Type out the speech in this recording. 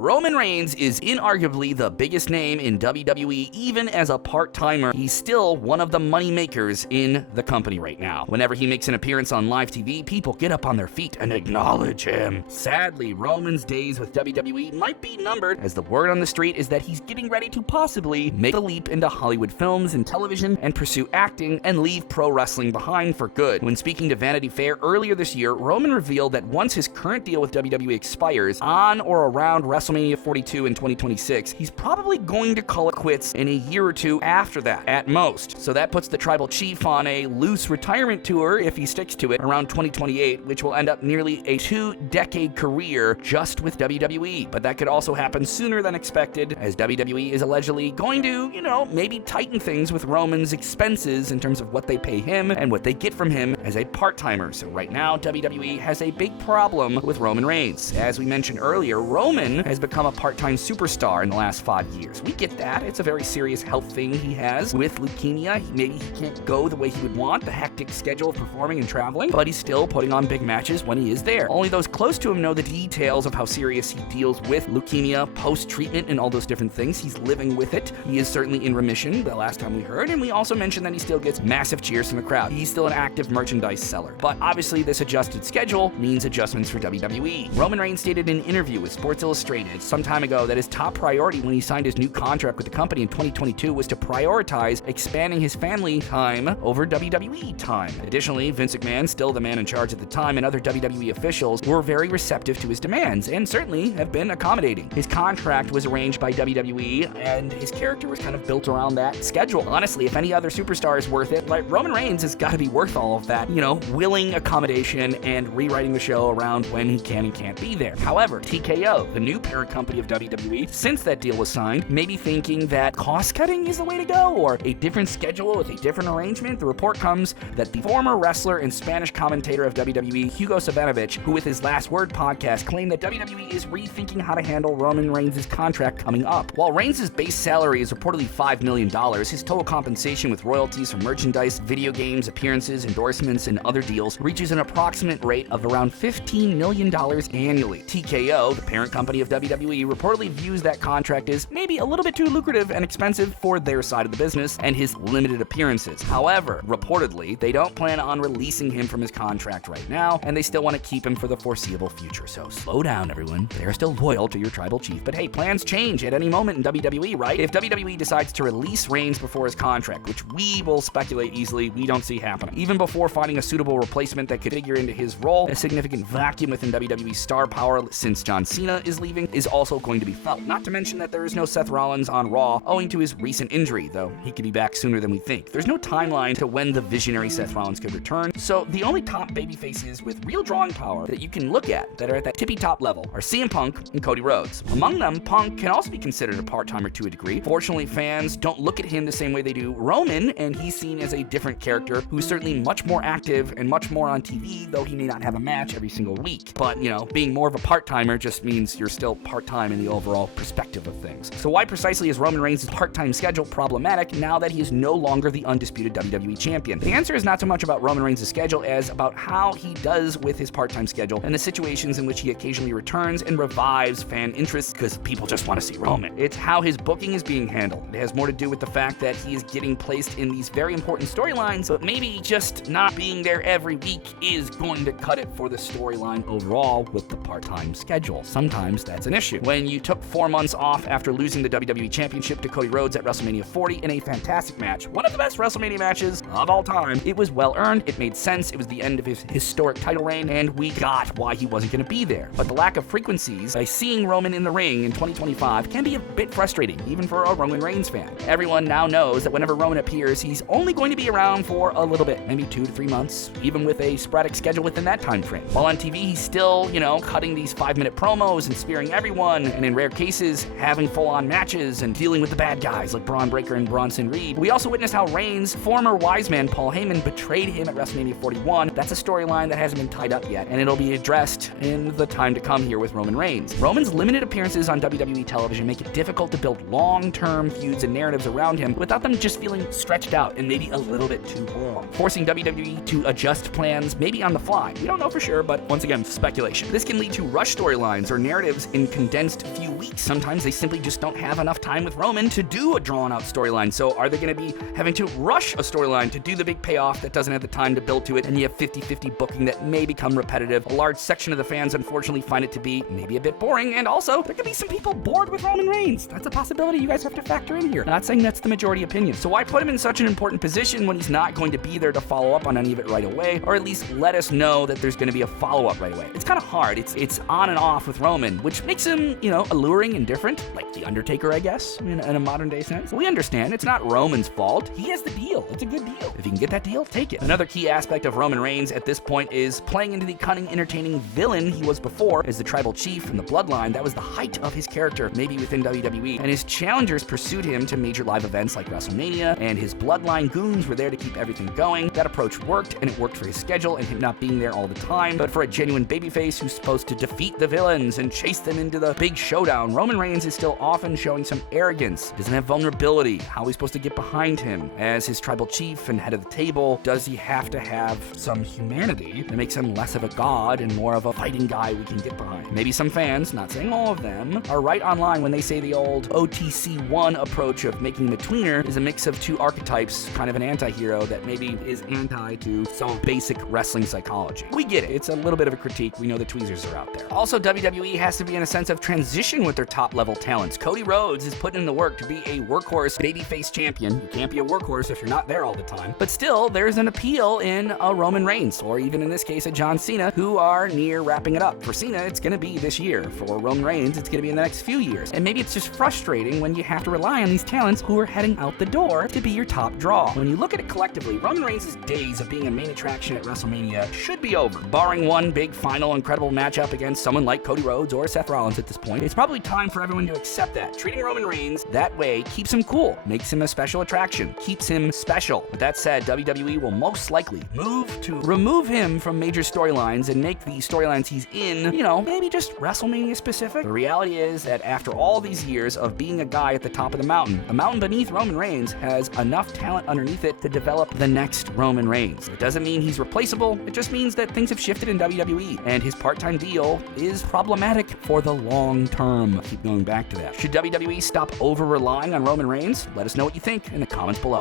Roman Reigns is inarguably the biggest name in WWE. Even as a part-timer, he's still one of the money makers in the company right now. Whenever he makes an appearance on live TV, people get up on their feet and acknowledge him. Sadly, Roman's days with WWE might be numbered, as the word on the street is that he's getting ready to possibly make the leap into Hollywood films and television and pursue acting and leave pro wrestling behind for good. When speaking to Vanity Fair earlier this year, Roman revealed that once his current deal with WWE expires on or around WrestleMania 42 in 2026, he's probably going to call it quits in a year or two after that, at most. So that puts the tribal chief on a loose retirement tour, if he sticks to it, around 2028, which will end up nearly a 2-decade career just with WWE. But that could also happen sooner than expected, as WWE is allegedly going to, maybe tighten things with Roman's expenses in terms of what they pay him and what they get from him as a part-timer. So right now, WWE has a big problem with Roman Reigns. As we mentioned earlier, Roman has become a part-time superstar in the last 5 years. We get that. It's a very serious health thing he has with leukemia. Maybe he can't go the way he would want, the hectic schedule of performing and traveling, but he's still putting on big matches when he is there. Only those close to him know the details of how serious he deals with leukemia, post-treatment, and all those different things. He's living with it. He is certainly in remission, the last time we heard, and we also mentioned that he still gets massive cheers from the crowd. He's still an active merchandise seller. But obviously, this adjusted schedule means adjustments for WWE. Roman Reigns stated in an interview with Sports Illustrated some time ago that his top priority when he signed his new contract with the company in 2022 was to prioritize expanding his family time over WWE time. Additionally, Vince McMahon, still the man in charge at the time, and other WWE officials were very receptive to his demands and certainly have been accommodating. His contract was arranged by WWE, and his character was kind of built around that schedule. Honestly, if any other superstar is worth it, like Roman Reigns has got to be worth all of that, willing accommodation and rewriting the show around when he can and can't be there. However, TKO, the new parent company of WWE, since that deal was signed, may be thinking that cost-cutting is the way to go, or a different schedule with a different arrangement. The report comes that the former wrestler and Spanish commentator of WWE, Hugo Savinovich, who with his Last Word podcast claimed that WWE is rethinking how to handle Roman Reigns' contract coming up. While Reigns' base salary is reportedly $5 million, his total compensation with royalties from merchandise, video games, appearances, endorsements, and other deals reaches an approximate rate of around $15 million annually. TKO, the parent company of WWE, reportedly views that contract as maybe a little bit too lucrative and expensive for their side of the business and his limited appearances. However, reportedly, they don't plan on releasing him from his contract right now, and they still want to keep him for the foreseeable future. So slow down, everyone. They're still loyal to your tribal chief. But hey, plans change at any moment in WWE, right? If WWE decides to release Reigns before his contract, which we will speculate easily, we don't see happening, even before finding a suitable replacement that could figure into his role, a significant vacuum within WWE's star power since John Cena is leaving is also going to be felt. Not to mention that there is no Seth Rollins on Raw owing to his recent injury, though he could be back sooner than we think. There's no timeline to when the visionary Seth Rollins could return, so the only top babyfaces with real drawing power that you can look at that are at that tippy-top level are CM Punk and Cody Rhodes. Among them, Punk can also be considered a part-timer to a degree. Fortunately, fans don't look at him the same way they do Roman, and he's seen as a different character who's certainly much more active and much more on TV, though he may not have a match every single week. But, being more of a part-timer just means you're still part-time in the overall perspective of things. So why precisely is Roman Reigns' part-time schedule problematic now that he is no longer the undisputed WWE champion? The answer is not so much about Roman Reigns' schedule as about how he does with his part-time schedule and the situations in which he occasionally returns and revives fan interest because people just want to see Roman. It's how his booking is being handled. It has more to do with the fact that he is getting placed in these very important storylines, but maybe just not being there every week is going to cut it for the storyline overall with the part-time schedule. Sometimes that's an issue. When you took 4 months off after losing the WWE Championship to Cody Rhodes at WrestleMania 40 in a fantastic match, one of the best WrestleMania matches of all time, it was well earned, it made sense, it was the end of his historic title reign, and we got why he wasn't going to be there. But the lack of frequencies by seeing Roman in the ring in 2025 can be a bit frustrating, even for a Roman Reigns fan. Everyone now knows that whenever Roman appears, he's only going to be around for a little bit, maybe 2 to 3 months, even with a sporadic schedule within that time frame. While on TV, he's still, cutting these 5-minute promos and spearing everyone, and in rare cases, having full-on matches and dealing with the bad guys like Braun Breaker and Bronson Reed. We also witnessed how Reigns' former wide wise man Paul Heyman betrayed him at WrestleMania 41. That's a storyline that hasn't been tied up yet, and it'll be addressed in the time to come here with Roman Reigns. Roman's limited appearances on WWE television make it difficult to build long-term feuds and narratives around him without them just feeling stretched out and maybe a little bit too long, forcing WWE to adjust plans maybe on the fly. We don't know for sure, but once again, speculation. This can lead to rush storylines or narratives in condensed few weeks. Sometimes they simply just don't have enough time with Roman to do a drawn-out storyline. So are they going to be having to rush a storyline to do the big payoff that doesn't have the time to build to it, and you have 50-50 booking that may become repetitive? A large section of the fans unfortunately find it to be maybe a bit boring, and also there could be some people bored with Roman Reigns. That's a possibility you guys have to factor in here. Not saying that's the majority opinion. So why put him in such an important position when he's not going to be there to follow up on any of it right away, or at least let us know that there's going to be a follow-up right away? It's kind of hard. It's on and off with Roman, which makes him, alluring and different, like The Undertaker, I guess, in a modern day sense. We understand it's not Roman's fault. He has the deal. It's a good deal. If you can get that deal, take it. Another key aspect of Roman Reigns at this point is playing into the cunning, entertaining villain he was before as the tribal chief from the bloodline. That was the height of his character, maybe within WWE, and his challengers pursued him to major live events like WrestleMania, and his bloodline goons were there to keep everything going. That approach worked, and it worked for his schedule and him not being there all the time. But for a genuine babyface who's supposed to defeat the villains and chase them into the big showdown, Roman Reigns is still often showing some arrogance. He doesn't have vulnerability. How are we supposed to get behind him? As his tribal chief and head of the table, does he have to have some humanity that makes him less of a god and more of a fighting guy we can get behind? Maybe some fans, not saying all of them, are right online when they say the old OTC1 approach of making the tweener is a mix of two archetypes, kind of an anti-hero that maybe is anti to some basic wrestling psychology. We get it. It's a little bit of a critique. We know the tweezers are out there. Also, WWE has to be in a sense of transition with their top-level talents. Cody Rhodes is putting in the work to be a workhorse babyface champion. You can't be a workhorse if you're not there all the time. But still, there's an appeal in a Roman Reigns, or even in this case, a John Cena, who are near wrapping it up. For Cena, it's going to be this year. For Roman Reigns, it's going to be in the next few years. And maybe it's just frustrating when you have to rely on these talents who are heading out the door to be your top draw. When you look at it collectively, Roman Reigns' days of being a main attraction at WrestleMania should be over. Barring one big final incredible matchup against someone like Cody Rhodes or Seth Rollins at this point, it's probably time for everyone to accept that. Treating Roman Reigns that way keeps him cool, makes him a special attraction, keeps him special. With that said, WWE will most likely move to remove him from major storylines and make the storylines he's in, maybe just WrestleMania specific. The reality is that after all these years of being a guy at the top of the mountain beneath Roman Reigns has enough talent underneath it to develop the next Roman Reigns. It doesn't mean he's replaceable, it just means that things have shifted in WWE, and his part-time deal is problematic for the long term. Keep going back to that. Should WWE stop over-relying on Roman Reigns? Let us know what you think in the comments below.